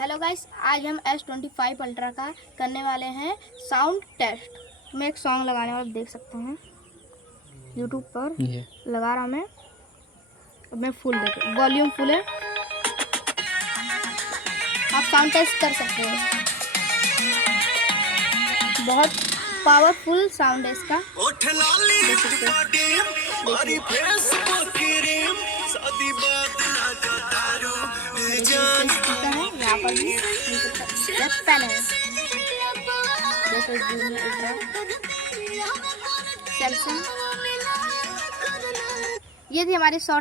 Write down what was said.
Hello guys, आज हम S25 ultra का करने वाले हैं साउंड टेस्ट। मैं एक सॉन्ग लगाने वाला, देख सकते हैं यूट्यूब पर लगा रहा मैं। अब मैं फुल देखो, वॉल्यूम फुल है, आप साउंड टेस्ट कर सकते हैं। बहुत पावरफुल साउंड है इसका, देख सकते हैं। स्पीकर है यहाँ पर भी, लेफ्ट पैन है, जैसे सैमसंग। ये थी हमारी शॉर्ट